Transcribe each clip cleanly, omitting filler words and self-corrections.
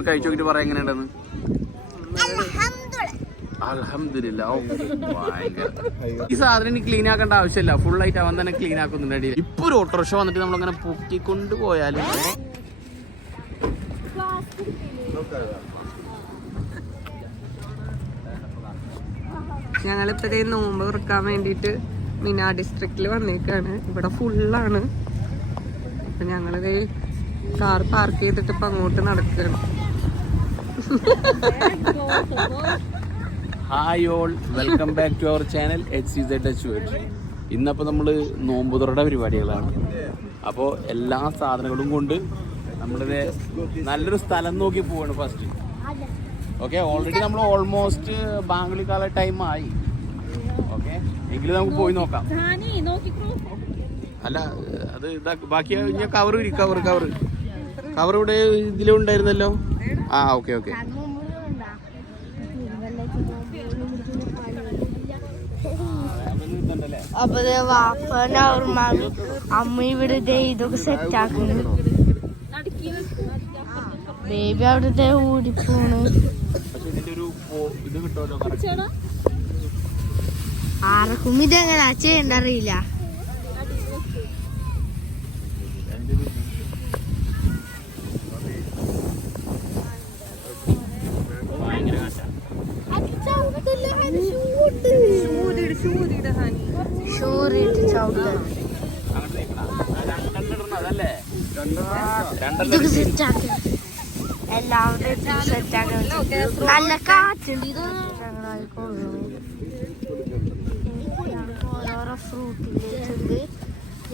ചിമ്മ കഴിച്ചു നോക്കിട്ട് പറയാം എങ്ങനെയുണ്ടെന്ന്. അൽഹംദുലില്ലാ. ഈ സാധനം ഇനി ക്ലീൻ ആക്കേണ്ട ആവശ്യമില്ല, ഫുൾ ആയിട്ട് അവൻ തന്നെ ക്ലീൻ ആക്കുന്നുണ്ട് അടിയിൽ. ഇപ്പൊ ഒരു ഓട്ടോറിക്ഷ വന്നിട്ട് നമ്മളങ്ങനെ പൊക്കിക്കൊണ്ട് പോയാലും ഞങ്ങളിപ്പോ നോമ്പ് തുറക്കാൻ വേണ്ടിട്ട് മിനാ ഡിസ്ട്രിക്റ്റിൽ വന്നേക്കാണ്. ഇവിടെ ഫുള്ളാണ്. അപ്പൊ ഞങ്ങളിത് കാർ പാർക്ക് ചെയ്തിട്ട് ഇപ്പൊ അങ്ങോട്ട് നടക്കുകയാണ്. Hi all, welcome back to our channel HCZ. ഇന്നപ്പോൾ നമ്മൾ നോമ്പുതുറയുടെ പരിപാടികളാണ്. അപ്പോൾ എല്ലാ സാധനങ്ങളും കൊണ്ട് നമ്മളിത് നല്ലൊരു സ്ഥലം നോക്കി പോവാണ് ഫസ്റ്റ്. ഓക്കെ, ഓൾറെഡി നമ്മൾ ഓൾമോസ്റ്റ് ബാംഗ്ലൂർ ടൈം ആയി. ഓക്കെ, എങ്കിലും നമുക്ക് പോയി നോക്കാം. അല്ല അത് ഇതാ ബാക്കി കവർ കവർ ഇവിടെ ഇതിലുണ്ടായിരുന്നല്ലോ. ആ ഓക്കെ ഓക്കെ. അപ്പൊ അമ്മ ഇവിടെ ഇതൊക്കെ സെറ്റ് ആക്കുന്നു. ബേബി അവിടുത്തെ ഓടിപ്പോണ്. ആർക്കും ഇതെങ്ങനെ ചെയ്യണ്ട അറിയില്ല. ഇതൊക്കെ സെറ്റ് ആക്കി എല്ലാവരും സെറ്റ് ആക്കി. നല്ല കാറ്റുണ്ട്. ഇത് ഓരോരോ ഫ്രൂട്ടിലേക്കുണ്ട്.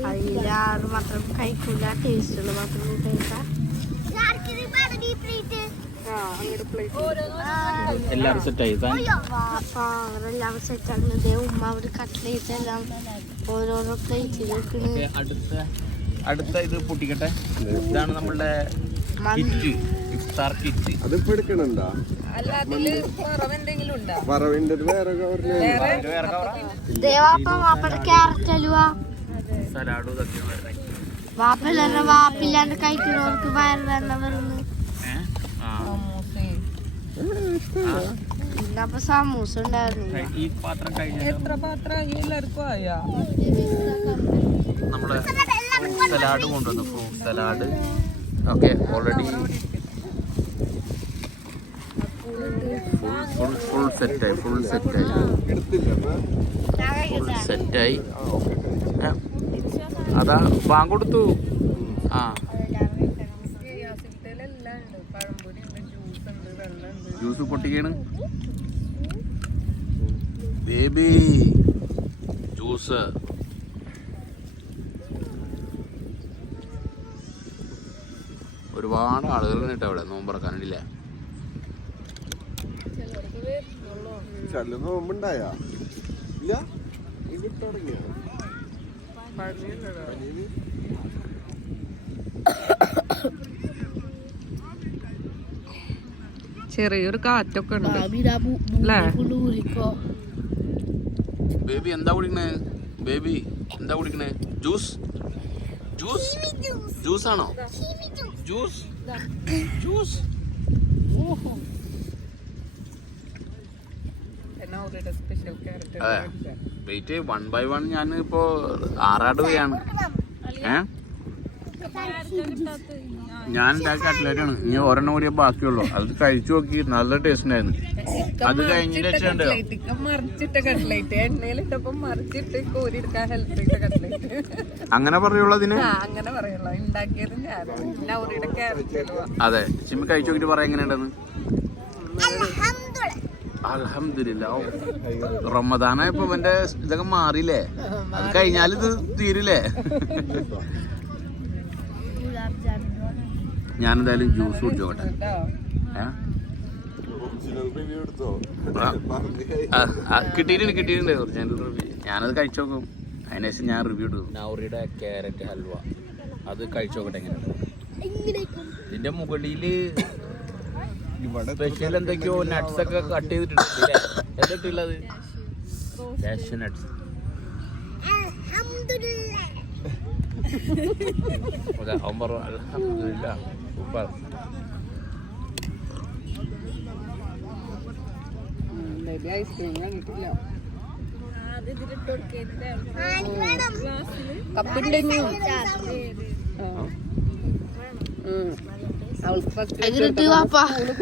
അതിൽ ആറ് മാത്രം കഴിക്കൂല, ടേസ്റ്റുള്ള മാത്രം കഴിക്കാം. എല്ലാവരും സെറ്റായി. അവരെല്ലാം സെറ്റ് ആക്കുന്നത്. ഉമ്മ അവിടെ കട്ട്ലേറ്റ് എല്ലാം ഓരോരോ പ്ലേറ്റിലേക്ക്. അടുത്ത ഇത് പൊട്ടിക്കട്ടെ. ഇതാണ് നമ്മളുടെ കിറ്റ്, ഇഫ്താർ കിറ്റ്. അതിപ്പോ എടുക്കണുണ്ടോ? ക്യാരറ്റ് അലുവ സലാഡും ഇതൊക്കെ വാപ്പില്ലാണ്ട് കഴിക്കുന്നവർക്ക് വയറുവേദന വരുന്നു. ഇന്നപ്പൊ സമൂസ ഉണ്ടായിരുന്നു. ഈ പാത്രം എത്ര പാത്രം എല്ലാവർക്കും ആയാ? നമ്മള് ഫ്രൂട്ട് സലാഡ് കൊണ്ടുവന്നു. Fruit salad okay, already full സെറ്റായി. അതാ ബാങ്ക് കൊടുത്തു. ആ ജ്യൂസ് പൊട്ടിക്കാണ് ബേബി ജ്യൂസ്. ഒരുപാട് ആളുകൾ കേട്ടോ അവിടെ നോമ്പറക്കാനില്ലേ. നോമ്പുണ്ടായ ഇല്ല, ചെറിയൊരു കാറ്റൊക്കെ ഉണ്ട് അല്ലേ? ബേബി എന്താ കുടിക്കണേ? ബേബി എന്താ കുടിക്കണേ? ജ്യൂസ് ജ്യൂസ് ആണോ? ജ്യൂസ് അതെ. വെയിറ്റ് 1 by 1 ഞാൻ ഇപ്പോ ആറാടുകയാണ്. ഞാൻ കട്ട്ലേറ്റ് ആണ്. ഇനി ഒരെണ്ണം കൂടിയേ ബാക്കിയുള്ളൂ. അത് കഴിച്ചു നോക്കി, നല്ല ടേസ്റ്റ് ഉണ്ടായിരുന്നു. അത് കഴിഞ്ഞിട്ട് അങ്ങനെ പറയുള്ളൂ അതിന്. അതെ, ചിമ്മ കഴിച്ചു നോക്കിട്ട് പറയാം എങ്ങനെയുണ്ടെന്ന്. അൽഹംദുലില്ലാ. റമദാനായപ്പോ ഇവന്റെ ഇതൊക്കെ മാറിയില്ലേ? അത് കഴിഞ്ഞാൽ ഇത് തീരില്ലേ? ഞാനെന്തായാലും ജ്യൂസ് കുടിച്ചോട്ടെ. കിട്ടിയിട്ടുണ്ട് ഒറിജിനൽ റിവ്യൂ. ഞാനത് കഴിച്ചു നോക്കും, അതിനുശേഷം ഞാൻ റിവ്യൂ ഇടും. നൗറിയുടെ ക്യാരറ്റ് ഹൽവ അത് കഴിച്ചു നോക്കട്ടെ എങ്ങനെയുണ്ട്. ഇതിന്റെ മുകളില് സ്പെഷ്യൽ എന്തൊക്കെയോ നട്ട്സ് ഒക്കെ കട്ട് ചെയ്തിട്ടുണ്ട്. എന്തൊക്കെയുള്ളത്? Cashew nuts. അവൻ പറഞ്ഞു അൽഹംദുലില്ലാ സൂപ്പർ. ഐസ്ക്രീം കണ്ടിട്ടില്ല. കപ്പിന്റെ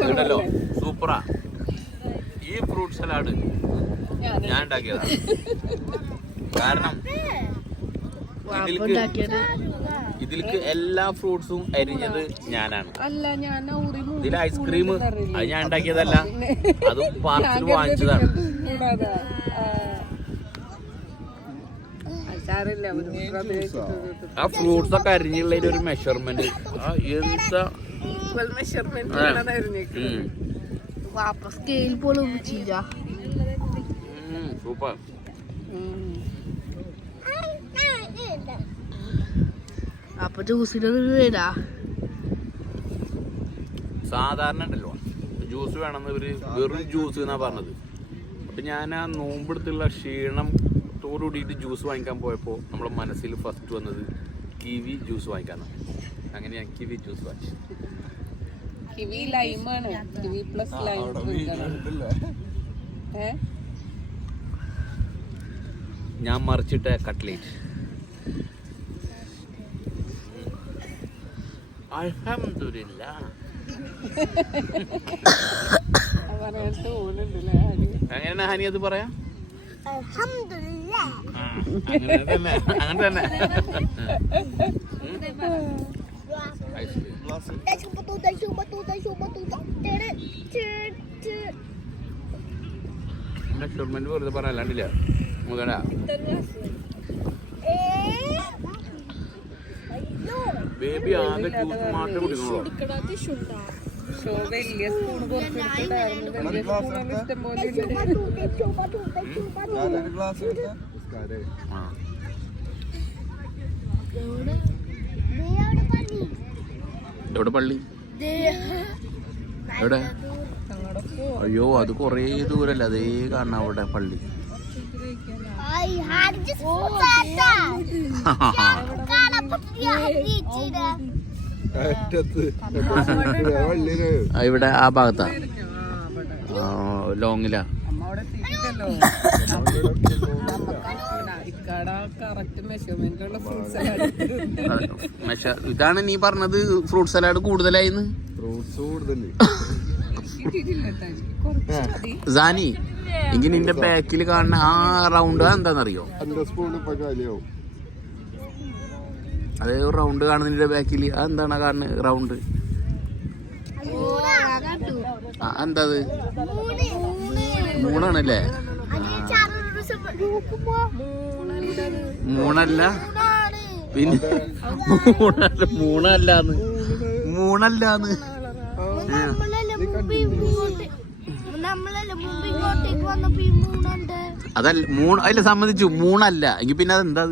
കേട്ടല്ലോ സൂപ്പറാ. ഈ ഫ്രൂട്ട് സലാഡ് ഞാൻ ഉണ്ടാക്കിയതാ. കാരണം ഇതിലേക്ക് എല്ലാ ഫ്രൂട്ട്സും അരിഞ്ഞത് ഞാനാണ്. അല്ല, ഞാൻ ഇതിൽ ഐസ്ക്രീം അത് ഞാൻ ഉണ്ടാക്കിയതല്ല, അതും പാർസൽ വാങ്ങിച്ചതാണ്. ആ ഫ്രൂട്ട്സ് ഒക്കെ അരിഞ്ഞുള്ളതിന്റെ ഒരു മെഷർമെന്റ് എന്താ സ്കെയിൽ പോലും സൂപ്പർ. അപ്പൊ ജ്യൂസിന് വരാ. സാധാരണ ഉണ്ടല്ലോ ജ്യൂസ് വേണമെന്ന് ഇവര് വെറും ജ്യൂസ് എന്നാ പറഞ്ഞത്. അപ്പൊ ഞാൻ ആ നോമ്പെടുത്തുള്ള ക്ഷീണത്തോടുകൂടിയിട്ട് ജ്യൂസ് വാങ്ങിക്കാൻ പോയപ്പോൾ നമ്മുടെ മനസ്സിൽ ഫസ്റ്റ് വന്നത് കിവി ജ്യൂസ് വാങ്ങിക്കാനാണ്. അങ്ങനെ ഞാൻ കിവി ജ്യൂസ് വാങ്ങിച്ചു. കിവി ലൈമാണ്, കിവി പ്ലസ് ലൈം. ഞാൻ മറിച്ചിട്ട കട്ട്ലേറ്റ്. അൽഹംദുലില്ലാഹ്. അങ്ങനെ ഹനി അത് പറയാം. അങ്ങനെ തന്നെ. മെഷർമെന്റ് വെറുതെ പറയാണ്ടില്ല. മുതലാ ബേബി ആകെ ജ്യൂസ് മാത്രമേ കുടിക്കണോ? വലിയ സ്പൂൺ കൊടുത്തിട്ടുണ്ടായിരുന്നു. വലിയ സ്പൂണിൽ ഇഷ്ടം പോലെ എവിടെ പള്ളി? എവിടെ? അയ്യോ, അത് കൊറേ ദൂരല്ല. അതേ കാണാം അവിടെ പള്ളി. ഇവിടെ ആ ഭാഗത്താ, ലോങ്ങിലാ. ഇതാണ് നീ പറഞ്ഞത് ഫ്രൂട്ട് സലാഡ് കൂടുതലായിന്ന്. സാനി, എങ്കിൽ നിന്റെ ബാക്കിൽ കാണുന്ന ആ റൗണ്ട് എന്താന്നറിയോ? അതേ റൗണ്ട് കാണുന്നതിന്റെ ബാക്കിൽ അതെന്താണ് കാണുന്നത്? റൗണ്ട് എന്താ? മൂണാണല്ലേ? മൂണല്ല, പിന്നെ മൂണല്ലാന്ന്. അതല്ല അതിൽ സമ്മതിച്ചു, മൂണല്ല. എങ്കിൽ പിന്നെ അതെന്താ?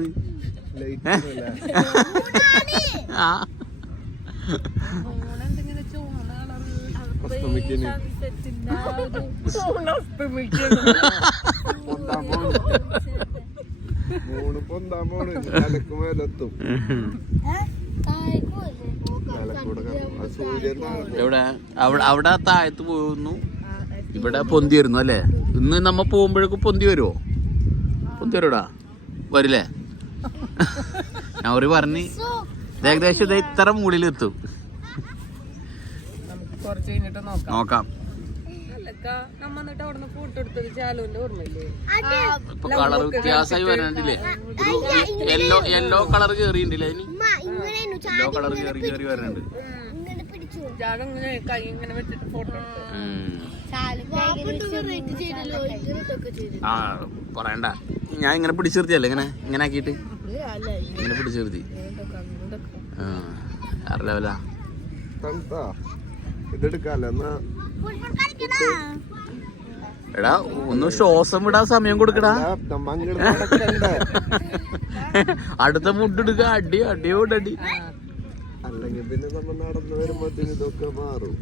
എവിടെ? അവിടെ താഴത്ത് പോകുന്നു, ഇവിടെ പൊന്തി വരുന്നു അല്ലേ? ഇന്ന് നമ്മ പോകുമ്പോഴേക്കും പൊന്തി വരുമോ? പൊന്തി വരൂടാ? വരില്ലേ? ഞാൻ ഒരു പറഞ്ഞ് ഏകദേശം ഇത് ഇത്ര മുകളിലെത്തും. നോക്കാം. ഇപ്പൊ കളർ വ്യത്യാസമായി വരണ്ടില്ലേ? യെല്ലോ കളർ കേറിയിട്ടില്ലേ? അതിന് യെല്ലോ കളർ കേറി വരണുണ്ട്. ആ പറയണ്ട, ഞാൻ ഇങ്ങനെ പിടിച്ചു നിർത്തിയല്ലേ? ഇങ്ങനെ ആക്കിയിട്ട് ഇങ്ങനെ പിടിച്ചു നിർത്തി. അറിയാവല്ല. എടാ, ഒന്ന് ശ്വാസം വിടാൻ സമയം കൊടുക്കടാ. അടുത്ത ഫുഡ് എടുക്ക. അടിയോടടി. അല്ലെങ്കിൽ പിന്നെ നമ്മൾ നടന്നു വരുമ്പോഴത്തേന് ഇതൊക്കെ മാറും.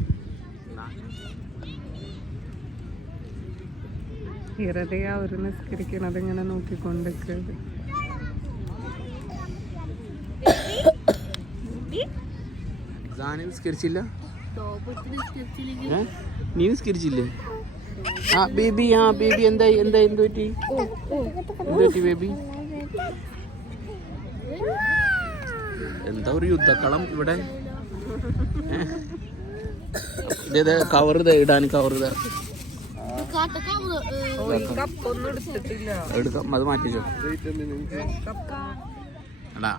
വെറുതെ അവര് നിസ്കരിക്കണത് ഇങ്ങനെ നോക്കിക്കൊണ്ടിരിക്കുന്നത്. നിസ്കരിച്ചില്ല? നീ നിസ്കരിച്ചില്ലേ? ആ ബേബി, ആ ബേബി എന്തായി എന്ത് പറ്റി ബേബി? എന്താ ഒരു യുദ്ധക്കളം ഇവിടെ. ഇതേ കവർ ഇടാൻ കവർ കപ്പൊന്നും എടുത്തിട്ടില്ല. എടുക്കാം, അത് മാറ്റിച്ചോ. എടാ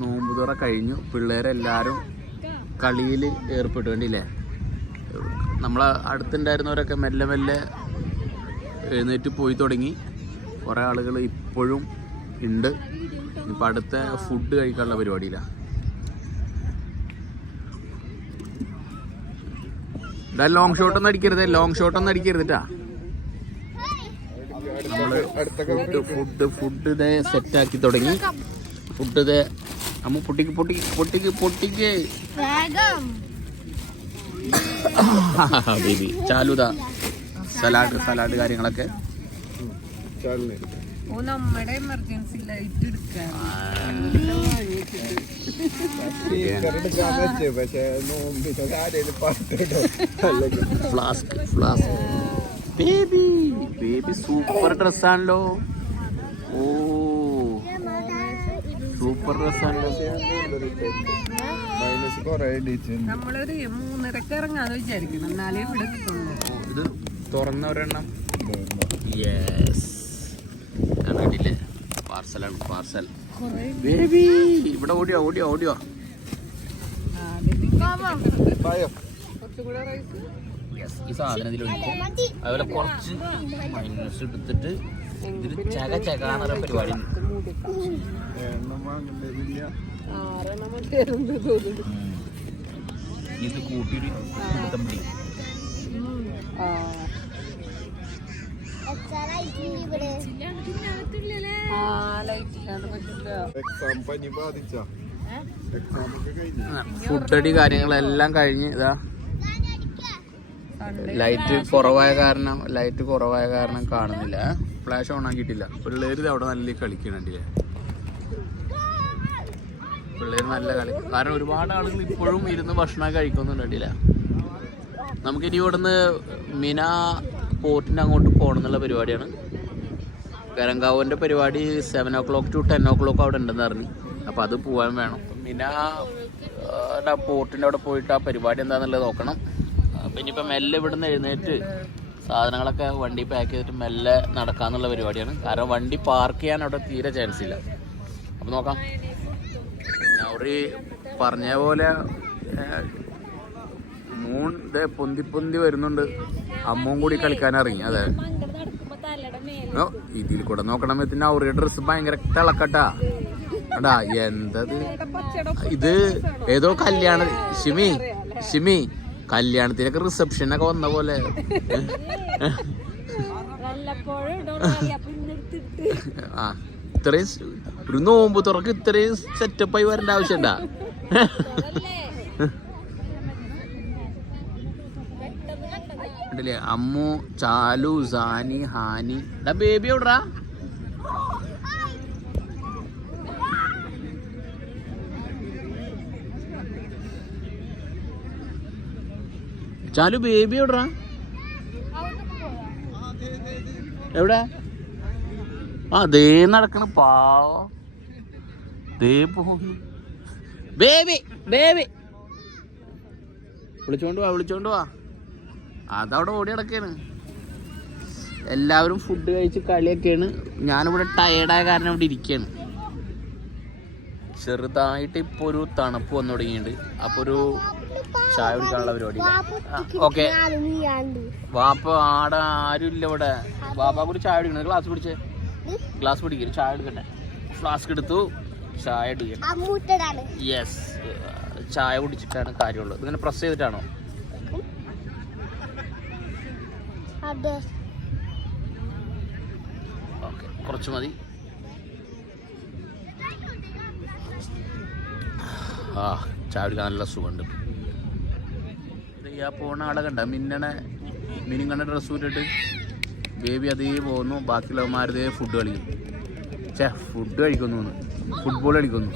നോമ്പ് തുറ കഴിഞ്ഞു, പിള്ളേരെല്ലാരും കളിയിൽ ഏർപ്പെട്ടു. വേണ്ടിയില്ലേ, നമ്മളെ അടുത്തുണ്ടായിരുന്നവരൊക്കെ മെല്ലെ മെല്ലെ എഴുന്നേറ്റ് പോയി തുടങ്ങി. കുറേ ആളുകൾ ഇപ്പോഴും ഉണ്ട്. ഇപ്പം അടുത്ത ഫുഡ് കഴിക്കാനുള്ള പരിപാടിയിലാണ്. ഇതാ ലോങ് ഷോട്ടൊന്നും അടിക്കരുതിട്ടാ. നമ്മള് ഫുഡ് ഇതേ സെറ്റാക്കി തുടങ്ങി. ഫുഡ് ഇതേ അമ്മ പൊട്ടിക്ക് ബേബി. ചാലുതാ സലാഡ് കാര്യങ്ങളൊക്കെ. നമ്മുടെ എമർജൻസി ലൈറ്റ് എടുക്കാൻ ഫ്ലാസ്ക് ബേബി സൂപ്പർ ഡ്രസ്സാണല്ലോ. ഓ സൂപ്പർ ഡ്രസ്സാണല്ലോ. നമ്മളൊരു 3:30 ഇറങ്ങാന്ന് വിചാരിക്കണം, എന്നാലേ ഇവിടെ കിട്ടുള്ളൂ. ഇത് തുറന്ന ഒരെണ്ണം. യെസ്, കണ്ടില്ലേ, പാർസൽ. ബേബി ഇവിടെ ഓടിയോ. ഈ സാധനം ഇതിൽ ഒഴിക്കും. അതുപോലെ കുറച്ച് മൈനസ് എടുത്തിട്ട് ഇതിൽ ചകാന്ന് പറയുന്ന പരിപാടി. ഇത് കൂട്ടിയൊരു പിടുത്തം പിടിക്കും. ഫുഡടി കാര്യങ്ങളെല്ലാം കഴിഞ്ഞ് ഇതാ ലൈറ്റ് കുറവായ കാരണം കാണുന്നില്ല. ഫ്ലാഷ് ഓൺ ആക്കിയിട്ടില്ല. പിള്ളേർ അവിടെ നല്ല കളിക്കണില്ലേ. പിള്ളേർ നല്ല കളി. കാരണം ഒരുപാട് ആളുകൾ ഇപ്പോഴും ഇരുന്ന് ഭക്ഷണം കഴിക്കുന്നുണ്ടില്ല. നമുക്കിനി ഇവിടുന്ന് മിന പോർട്ടിൻ്റെ അങ്ങോട്ട് പോകണം എന്നുള്ള പരിപാടിയാണ്. കരങ്കാവിൻ്റെ പരിപാടി 7 o'clock to 10 o'clock അവിടെ ഉണ്ടെന്ന് പറഞ്ഞു. അപ്പോൾ അത് പോകാൻ വേണം. മിന പോർട്ടിൻ്റെ അവിടെ പോയിട്ട് ആ പരിപാടി എന്താണെന്നുള്ളത് നോക്കണം. അപ്പം ഇനിയിപ്പോൾ മെല്ലെ ഇവിടുന്ന് എഴുന്നേറ്റ് സാധനങ്ങളൊക്കെ വണ്ടി പാക്ക് ചെയ്തിട്ട് മെല്ലെ നടക്കാമെന്നുള്ള പരിപാടിയാണ്. കാരണം വണ്ടി പാർക്ക് ചെയ്യാൻ അവിടെ തീരെ ചാൻസ് ഇല്ല. അപ്പം നോക്കാം. അവർ പറഞ്ഞ പോലെ മൂൺ ഇതേ പൊന്തി വരുന്നുണ്ട്. അമ്മവും കൂടി കളിക്കാൻ ഇറങ്ങി. അതെ, ഇതിൽ കൂടെ നോക്കണം. എത്തിന് അവരുടെ ഡ്രസ്സ് ഭയങ്കര തിളക്കട്ടാ. എടാ എന്തത് ഇത്, ഏതോ കല്യാണ ഷിമി കല്യാണത്തിനൊക്കെ റിസപ്ഷനൊക്കെ വന്ന പോലെ. ആ ഇത്രയും ഒരു നോമ്പ് തുറക്ക് ഇത്രയും സെറ്റപ്പായി വരേണ്ട ആവശ്യണ്ടാ? അമ്മു, ചാലു, സാനി, ഹാനി. ബേബി എവിടാ? ചാലു ബേബി എവിടാ? എവിടെ? ആ ദേ നടക്കണ പാവ. ദേ പോകുന്നു. ബേബി വിളിച്ചോണ്ട് വാ. അതവിടെ ഓടി നടക്കാണ്. എല്ലാവരും ഫുഡ് കഴിച്ച് കളിയൊക്കെയാണ്. ഞാനിവിടെ ടയേർഡായ കാരണം ഇവിടെ ഇരിക്കുകയാണ്. ചെറുതായിട്ട് ഇപ്പോൾ ഒരു തണുപ്പ് വന്നു തുടങ്ങിയിട്ടുണ്ട്. അപ്പോൾ ഒരു ചായ കുടിക്കാനുള്ള പരിപാടി. ഓക്കെ, വാപ്പ ആടെ ആരും ഇല്ല ഇവിടെ. വാപ്പ കൂടി ചായ കുടിക്കണം. ഗ്ലാസ് പിടിക്കും. ചായ എടുക്കട്ടെ. ഫ്ലാസ്ക് എടുത്തു, ചായ എടുക്കണം. യെസ്, ചായ കുടിച്ചിട്ടാണ് കാര്യമുള്ളത്. ഇങ്ങനെ പ്രസ് ചെയ്തിട്ടാണോ? ഓക്കെ, കുറച്ച് മതി. ആ ചായ കുടിക്കാൻ നല്ല സുഖമുണ്ട്. ആ പോണ ആളെ കണ്ട മിനിങ്ങണ ഡ്രസ്സ് വിട്ടിട്ട് ബേബി അതേ പോകുന്നു. ബാക്കിയുള്ളവന്മാരതേ ഫുഡ് കളിക്കും. ഫുഡ് കഴിക്കുന്നു, ഫുട്ബോൾ കളിക്കുന്നു.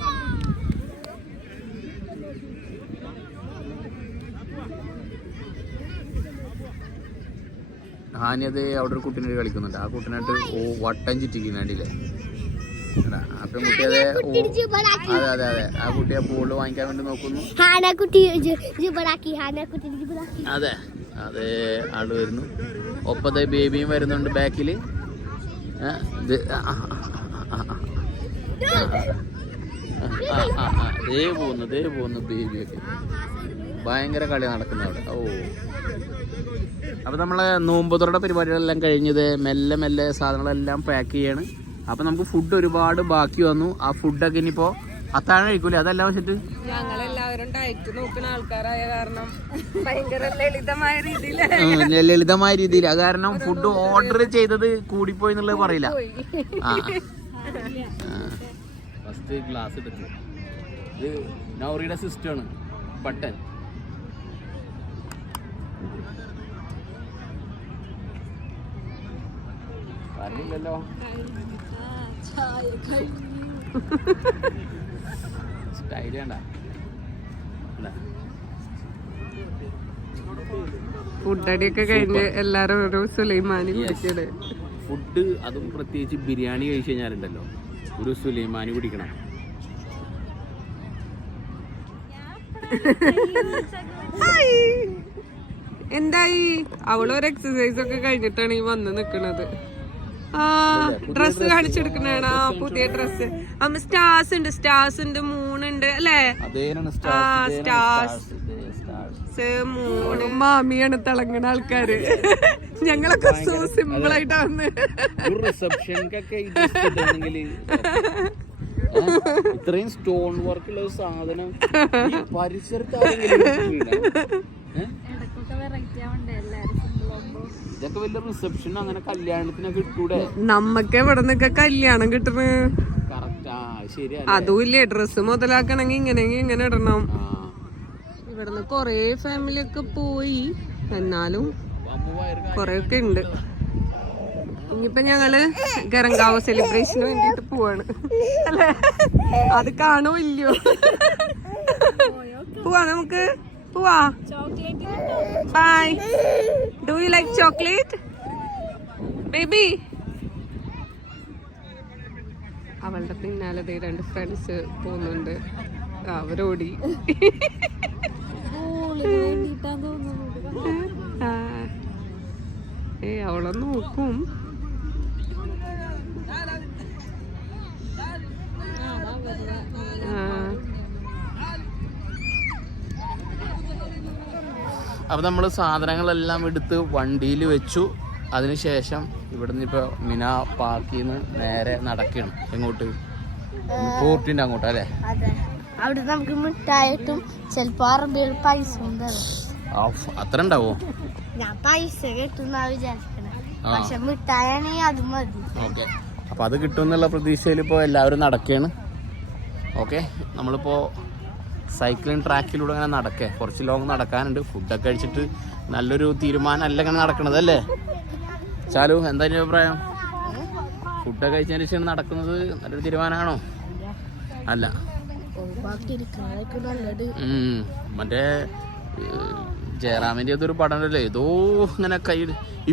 ഹാനി അത് അവിടെ ഒരു കുട്ടീനെ കളിക്കുന്നുണ്ട്. ആ കുട്ടീനായിട്ട് വട്ടം ചുറ്റിക്കുന്നുണ്ടില്ലേ. ആ പെൺകുട്ടി അതെ അതെ അതെ ആ കുട്ടി ആ ബോള് വാങ്ങിക്കാൻ വേണ്ടി നോക്കുന്നു. അതെ അതെ ആള് വരുന്നു. ഒപ്പത്തെ ബേബിയും വരുന്നുണ്ട് ബാക്കില്. ദേ പോകുന്നു ബേബിയൊക്കെ. ഭയങ്കര കളി നടക്കുന്ന അവിടെ. ഓ അപ്പൊ നമ്മളെ നോമ്പുതുറയുടെ പരിപാടികളെല്ലാം കഴിഞ്ഞത് മെല്ലെ മെല്ലെ സാധനങ്ങളെല്ലാം പാക്ക് ചെയ്യാണ്. അപ്പൊ നമുക്ക് ഫുഡ് ഒരുപാട് ബാക്കി വന്നു. ആ ഫുഡൊക്കെ ഇനിയിപ്പോ അത്താഴം കഴിക്കൂലേ, അതല്ല വെച്ചിട്ട് ഞങ്ങളെല്ലാവരും ഡയറ്റ് നോക്കുന്ന ആൾക്കാരായ കാരണം ഭയങ്കര ലളിതമായ രീതിയിൽ. അത് കാരണം ഫുഡ് ഓർഡർ ചെയ്തത് കൂടിപ്പോയി എന്നുള്ളത് പറയില്ല. ഫസ്റ്റ് ഗ്ലാസ് എടുത്തു. ഇത് നൗറിയുടെ സിസ്റ്റമാണ് ബട്ടൻ. പറഞ്ഞില്ലല്ലോ സ്റ്റൈൽ വേണ്ട. ഫുഡടിയൊക്കെ കഴിഞ്ഞ് എല്ലാരും ഒരു സുലൈമാനി കുടിക്കണേ. ഫുഡ് അതും പ്രത്യേകിച്ച് ബിരിയാണി കഴിച്ചു കഴിഞ്ഞാലുണ്ടല്ലോ ഒരു സുലൈമാനി കുടിക്കണം. എന്തായി അവളൊരു എക്സസൈസ് ഒക്കെ കഴിഞ്ഞിട്ടാണ് ഈ വന്ന് നിക്കണത്. ആ ഡ്രസ് കാണിച്ചെടുക്കണേണ്. ആ പുതിയ ഡ്രസ്. അമ്മ സ്റ്റാർസ് ഉണ്ട് മൂണുണ്ട് അല്ലേ? ആ സ്റ്റാർസ് മൂണും മാമിയാണ് തിളങ്ങണ ആൾക്കാര്. ഞങ്ങളൊക്കെ സോ സിമ്പിൾ ആയിട്ടാണ്. ഇത്രയും സ്റ്റോൺ വർക്കുള്ള ഒരു സാധനം പരിസരത്ത് ഇതൊക്കെ വലിയ റിസപ്ഷൻ അങ്ങനെ കല്യാണത്തിനൊക്കെ ഇട്ടൂടെ? നമ്മക്ക് എവിടെ നിന്നൊക്കെ കല്യാണം കിട്ടണ്. ശരിയാ. അതും ഇല്ലേ ഡ്രസ്സ് മുതലാക്കണമെങ്കിൽ ഇങ്ങനെ ഇടണം. ഇവിടുന്ന് കൊറേ ഫാമിലി ഒക്കെ പോയി, എന്നാലും കൊറേ ഒക്കെ ഉണ്ട്. ഇനിയിപ്പൊ ഞങ്ങള് ഗരങ്കാവ് സെലിബ്രേഷന് വേണ്ടിട്ട് പോവാണ് അല്ലേ? അത് കാണോ ഇല്ലയോ? പോവാ നമുക്ക് പോവാ. Bye. Do you like chocolate baby? അവളുടെ പിന്നാലെ രണ്ട് ഫ്രണ്ട്സ് പോകുന്നുണ്ട്. അവരോടി. അവളെ നോക്കും. അപ്പോൾ നമ്മൾ സാധനങ്ങളെല്ലാം എടുത്ത് വണ്ടിയിൽ വെച്ചു. അതിനുശേഷം ഇവിടുന്ന് ഇപ്പോൾ മിന പാർക്കിൽ നിന്ന് നേരെ നടക്കണം. എങ്ങോട്ട്? ഫോർട്ടിൻ്റെ അങ്ങോട്ട് അല്ലേ? അവിടെ നമുക്ക് മിഠായിട്ടും ചിലപ്പോ അറബിയിൽ പൈസ അത്ര ഉണ്ടാവോ? ഞാൻ പൈസ കിട്ടുന്ന വിചാരിക്കണേ. പക്ഷെ മിഠായാണെങ്കിൽ അത് മതി. ഓക്കെ, അപ്പോൾ അത് കിട്ടുമെന്നുള്ള പ്രതീക്ഷയിൽ ഇപ്പോൾ എല്ലാവരും നടക്കുകയാണ്. ഓക്കെ, നമ്മളിപ്പോൾ സൈക്ലിംഗ് ട്രാക്കിലൂടെ അങ്ങനെ നടക്കേ. കുറച്ച് ലോങ് നടക്കാനുണ്ട്. ഫുഡൊക്കെ കഴിച്ചിട്ട് നല്ലൊരു തീരുമാനമല്ല ഇങ്ങനെ നടക്കണത് അല്ലേ ചാലു? എന്താ എൻ്റെ അഭിപ്രായം? ഫുഡൊക്കെ കഴിച്ചതിന് ശേഷം നടക്കുന്നത് നല്ലൊരു തീരുമാനമാണോ? അല്ല, മറ്റേ ജയറാമിൻ്റെ അതൊരു പടം അല്ലേ, ഏതോ ഇങ്ങനെ കൈ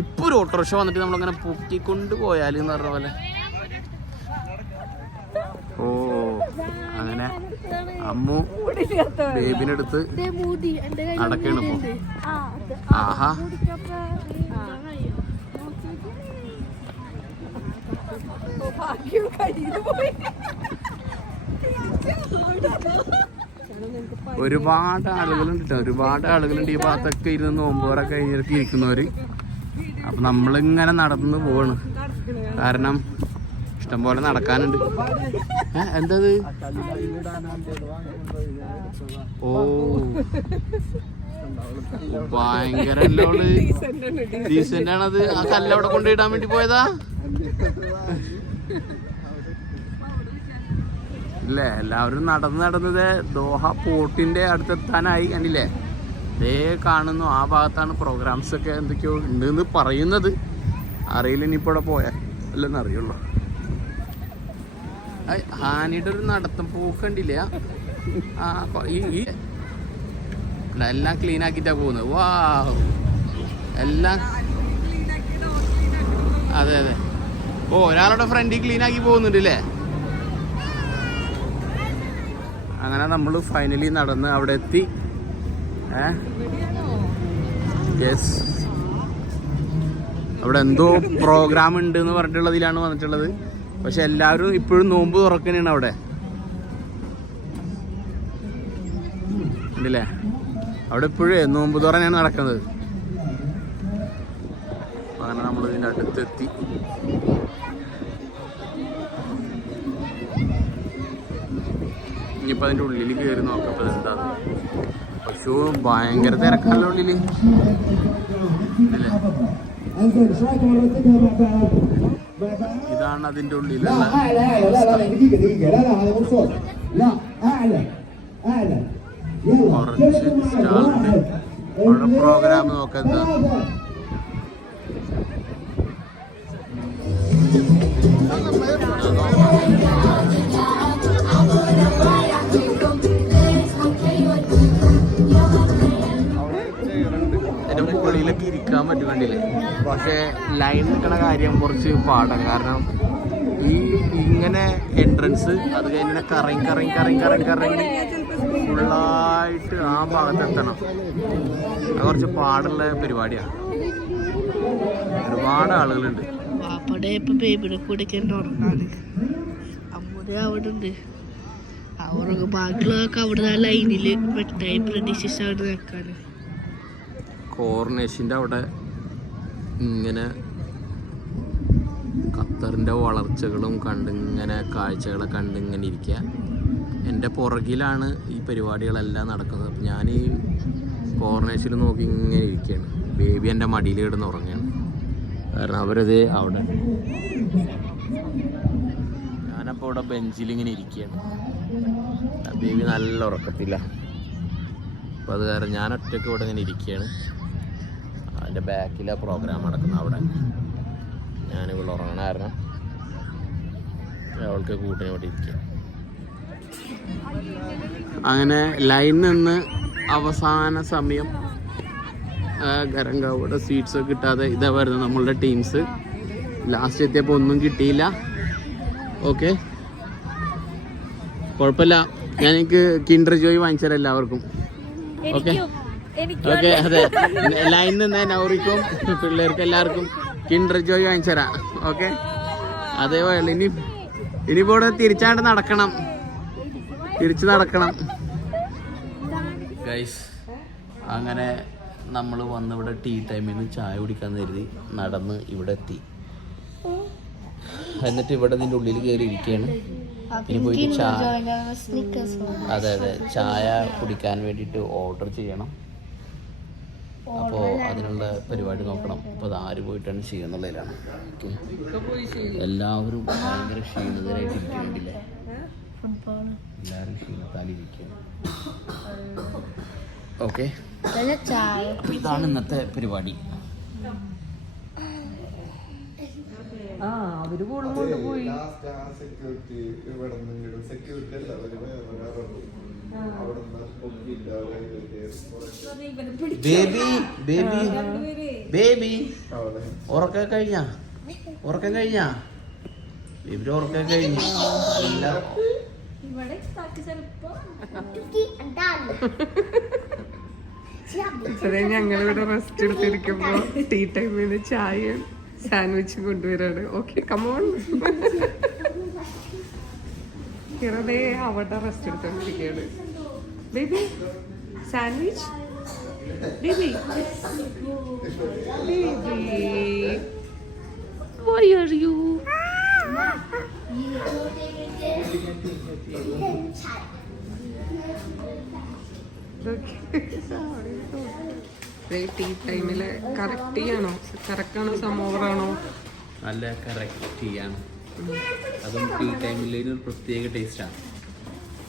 ഇപ്പൊ ഒരു ഓട്ടോറിക്ഷ വന്നിട്ട് നമ്മളിങ്ങനെ പൊക്കിക്കൊണ്ട് പോയാൽ എന്ന് പറഞ്ഞ പോലെ. ഓ അങ്ങനെ അമ്മു ബേബിനെടുത്ത് നടക്കണം ഇപ്പൊ. ആഹാ, ഒരുപാട് ആളുകളുണ്ട്. ഒരുപാട് ആളുകളുണ്ട് ഈ ഭാഗത്തൊക്കെ ഇരുന്ന് നോമ്പുറൊക്കെ കഴിഞ്ഞിട്ട് ഇരിക്കുന്നവര്. അപ്പൊ നമ്മളിങ്ങനെ നടന്ന് പോവാണ്, കാരണം ഇഷ്ടംപോലെ നടക്കാനുണ്ട്. എന്തത്? ഓ ഭയങ്കര ഡീസന്റ് ആണത്. ആ കല്ലവിടെ കൊണ്ടിടാൻ വേണ്ടി പോയതാ അല്ലേ? എല്ലാവരും നടന്നത് ദോഹ പോർട്ടിന്റെ അടുത്തെത്താനായി. കണ്ടില്ലേ? അതേ കാണുന്നു. ആ ഭാഗത്താണ് പ്രോഗ്രാംസ് ഒക്കെ എന്തൊക്കെയോ ഉണ്ടെന്ന് പറയുന്നത്. അറിയില്ല, ഇനിയിപ്പോൾ ഇവിടെ പോയാൽ അല്ലെന്ന് അറിയുള്ളൂ. ഹാനിയുടെ ഒരു നടത്തം പോക്കണ്ടില്ല. ആ ഈ എല്ലാം ക്ലീൻ ആക്കിയിട്ടാ പോകുന്നത്. വാ, എല്ലാം അതെ അതെ. ഓ, ഒരാളുടെ ഫ്രണ്ടിൽ ക്ലീൻ ആക്കി പോകുന്നുണ്ട് അല്ലേ? അങ്ങനെ നമ്മൾ ഫൈനലി നടന്ന് അവിടെ എത്തി. യെസ്, അവിടെ എന്തോ പ്രോഗ്രാം ഉണ്ട് എന്ന് പറഞ്ഞിട്ടുള്ളതിലാണ് വന്നിട്ടുള്ളത്. പക്ഷെ എല്ലാവരും ഇപ്പോഴും നോമ്പ് തുറക്കണേണ് അവിടെ ഉണ്ടല്ലേ. അവിടെ ഇപ്പോഴേ നോമ്പ് തുറന്നാണ് നടക്കുന്നത്. അങ്ങനെ നമ്മൾ ഇതിൻ്റെ അടുത്തെത്തി. ഇനിയിപ്പോൾ അതിൻ്റെ ഉള്ളിൽ കയറി നോക്കാം അപ്പോൾ എന്താ. പക്ഷേ ഭയങ്കര തിരക്കാണല്ലോ ഉള്ളിൽ അല്ലേ. ഇതാണ് അതിൻ്റെ ഉള്ളിലുള്ള കുറച്ച് സ്റ്റാളുണ്ട്. അവിടെ പ്രോഗ്രാം നോക്കാം എന്താ. അതിൻ്റെ മുകളിലൊക്കെ ഇരിക്കാൻ പറ്റും കണ്ടില്ലേ. പക്ഷേ ലൈൻ നിൽക്കണ കാര്യം കുറച്ച് പാടാണ്. കാരണം ഈ ഇങ്ങനെ എൻട്രൻസ് അത് കഴിഞ്ഞ് കറങ്ങി ഫുള്ളായിട്ട് ആ ഭാഗത്തെത്തണം. അത് കുറച്ച് പാടുള്ള പരിപാടിയാണ്. ഒരുപാട് ആളുകളുണ്ട്. ബേബിനെ കൂടെയൊക്കെ ഉറങ്ങാണ്. അമ്മൂടെ അവിടെ ഉണ്ട്. അവർക്ക് ബാക്കിയുള്ളതൊക്കെ അവിടെ ലൈനില് മിഠായി പ്രതീക്ഷിച്ച് അവിടെ നിൽക്കാണ്. കോർണേഷൻ്റെ അവിടെ ഇങ്ങനെ ഖത്തറിൻ്റെ വളർച്ചകളും കണ്ടിങ്ങനെ കാഴ്ചകളൊക്കെ കണ്ടിങ്ങനെ ഇരിക്കുക. എൻ്റെ പുറകിലാണ് ഈ പരിപാടികളെല്ലാം നടക്കുന്നത്. അപ്പം ഞാൻ ഈ കോർണേഷനിൽ നോക്കി ഇങ്ങനെ ഇരിക്കുകയാണ്. ബേബി എൻ്റെ മടിയിൽ കിടന്ന് ഉറങ്ങുകയാണ്. കാരണം അവരത് അവിടെ, ഞാനപ്പോൾ ഇവിടെ ബെഞ്ചിലിങ്ങനെ ഇരിക്കുകയാണ്. ബേബി നല്ല ഉറക്കത്തില്ല. അപ്പോൾ അത് കാരണം ഞാൻ ഒറ്റയ്ക്ക് ഇവിടെ ഇങ്ങനെ ഇരിക്കുകയാണ്. അതിൻ്റെ ബാക്കിലാണ് പ്രോഗ്രാം നടക്കുന്നത്. അവിടെ ഞാനിവിടെ ഉറങ്ങണ കാരണം അവൾക്ക് കൂട്ടിന് ഇവിടെ ഇരിക്കുക. അങ്ങനെ ലൈൻ നിന്ന് അവസാന സമയം ഗരങ്കാവിടെ സീറ്റ്സ് കിട്ടാതെ ഇതാ വരുന്നത് നമ്മളുടെ ടീംസ്. ലാസ്റ്റ് എത്തിയപ്പോൾ ഒന്നും കിട്ടിയില്ല. ഓക്കെ, കുഴപ്പമില്ല. ഞാൻ എനിക്ക് കിൻഡർ ജോയ് വാങ്ങിച്ചാൽ എല്ലാവർക്കും. ഓക്കെ ഓക്കെ, അതെ, ലൈൻ നിന്ന് നൗറിക്കും പിള്ളേർക്കും എല്ലാവർക്കും കിൻഡർ ജോയ് വാങ്ങിച്ചു തരാം. ഓക്കെ, അതേപോലെ ഇനിയിപ്പോൾ ഇവിടെ തിരിച്ചാണ്ട് നടക്കണം, തിരിച്ച് നടക്കണം ഗൈസ്. അങ്ങനെ നമ്മൾ വന്നിവിടെ ടീ ടൈമിൽ നിന്ന് ചായ കുടിക്കാൻ കരുതി നടന്ന് ഇവിടെ എത്തി. എന്നിട്ട് ഇവിടെ ഇതിൻ്റെ ഉള്ളിൽ കയറി ഇരിക്കുകയാണ്. ഇനി പോയിട്ട് ചായ, അതെ അതെ, ചായ കുടിക്കാൻ വേണ്ടിയിട്ട് ഓർഡർ ചെയ്യണം. അപ്പോൾ അതിനുള്ള പരിപാടി നോക്കണം. അപ്പോൾ അത് ആര് പോയിട്ടാണ് ചെയ്യുന്നുള്ളതിലാണ്. എല്ലാവരും ഭയങ്കര ക്ഷീണിതരായിട്ട് ഇരിക്കുന്നുണ്ടല്ലേ. എല്ലാവരും ക്ഷീണത്താലിരിക്കുകയാണ്. ഓക്കെ, ഇതാണ് ഇന്നത്തെ പരിപാടി. അവര് പോളും കൊണ്ടുപോയി. ബേബി ബേബി ബേബി ഉറക്കം കഴിഞ്ഞാ? ഉറക്കം കഴിഞ്ഞാ? ബേബിയുടെ ഉറക്കം കഴിഞ്ഞു. അതെ, ഞങ്ങളിവിടെ റെസ്റ്റ് എടുത്തിരിക്കുമ്പോ ടീ ടൈമിന് ചായയും സാൻഡ്വിച്ചും കൊണ്ടുവരാണ്. Okay, come on. വെറുതെ അവിടെ റെസ്റ്റ് എടുത്തോണ്ടിരിക്കുകയാണ്. Baby sandwich, baby baby why are you? Tea ടൈമില് കറക്റ്റ് ചെയ്യാണോ? കറക്റ്റാണോ സമോവറാണോ? നല്ല കറക്റ്റ് ചെയ്യാണ്. അതും ടീ ടൈമിൽ ഒരു പ്രത്യേക ടേസ്റ്റാണ്.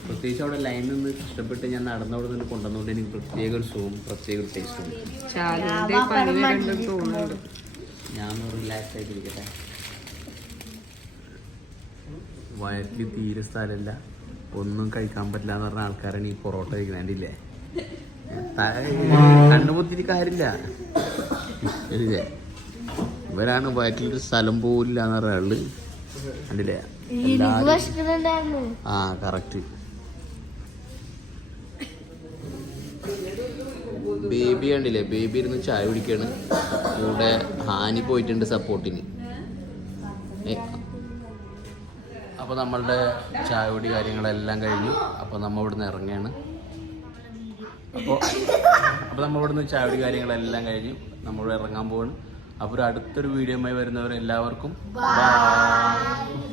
പ്രത്യേകിച്ച് അവിടെ ലൈനിൽ നിന്ന് കഷ്ടപ്പെട്ട് ഞാൻ നടന്നവിടെ നിന്ന് കൊണ്ടുവന്നുകൊണ്ട് എനിക്ക് പ്രത്യേക ഒരു സുഖം, പ്രത്യേക ഒരു ടേസ്റ്റും. ഞാൻ റിലാക്സ് ആയിട്ടിരിക്കട്ടെ. വയറ്റിൽ തീരെ സ്ഥലമില്ല, ഒന്നും കഴിക്കാൻ പറ്റില്ല എന്ന് പറഞ്ഞ ആൾക്കാരാണ് ഈ പൊറോട്ട കഴിക്കണേണ്ടില്ലേ. കണ്ണുപൊത്തിരി കാര്യമില്ല. ഇവരാണ് വയറ്റിലൊരു സ്ഥലം പോലില്ല എന്ന് പറയാള്. കണ്ടില്ലേ എനിക്ക് വിശക്കുന്നുണ്ടായിരുന്നു. ആ കറക്റ്റ്. ബേബി കണ്ടില്ലേ, ബേബി ഇരുന്ന് ചായ കുടിക്കാണ്. കൂടെ ഹാനി പോയിട്ടുണ്ട് സപ്പോർട്ടിന്. അപ്പോൾ നമ്മളുടെ ചായ കുടി കാര്യങ്ങളെല്ലാം കഴിഞ്ഞു. അപ്പോൾ നമ്മൾ ഇവിടുന്ന് ഇറങ്ങുകയാണ്. അപ്പോൾ നമ്മൾ ഇവിടുന്ന് ചായ കുടി കാര്യങ്ങളെല്ലാം കഴിഞ്ഞു, നമ്മൾ ഇറങ്ങാൻ പോവാണ്. അപ്പോൾ ഒരു അടുത്തൊരു വീഡിയോയുമായി വരുന്നവരെല്ലാവർക്കും ബൈ.